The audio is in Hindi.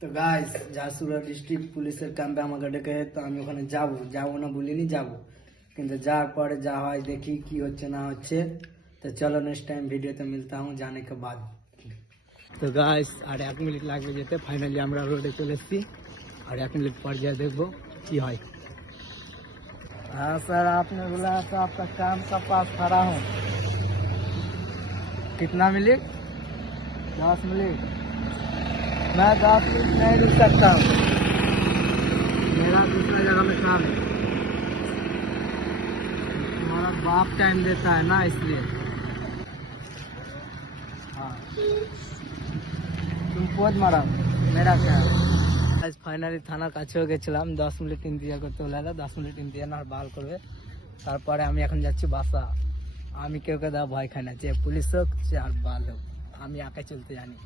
তো গাইস, ঝারসুগুড়া ডিস্ট্রিক্ট পুলিশের ক্যাম্পে আমাকে ডেকে, তো আমি ওখানে যাবো না বলিনি, যাবো। কিন্তু যাওয়ার পরে যা হয় দেখি কি হচ্ছে না হচ্ছে। তো চলো নেক্সট টাइम ভিডিওতে मिलता हूँ जाने के बाद। তো গাইস, আর 1 মিনিট লাগবে যেতে। ফাইনালি আমরা রোডে চলে এসেছি, আর 1 मिनट पर जाए देखो की है। हाँ सर, आपने बुलाया तो आपका काम का पास खड़ा हूँ। कितना मिनट? 10 मिनट। मैं 10 मिनट नहीं रुक सकता हूँ, मेरा दूसरा जगह में काम है। तुम्हारा बाप टाइम देता है ना, इसलिए। हाँ, तुम पोज मारा, मेरा क्या है। आज फाइनली থানার কাছেও গেছিলাম, 10 মিনিট ইন্তেজার করতে বললো। 10 মিনিট ইন্তেজার না বাল করবে, তারপরে আমি এখন যাচ্ছি বাসা। আমি কেউ কে দা ভয় খাই না, যে পুলিশ হোক যে আর বাল হোক, আমি একা চলতে জানি।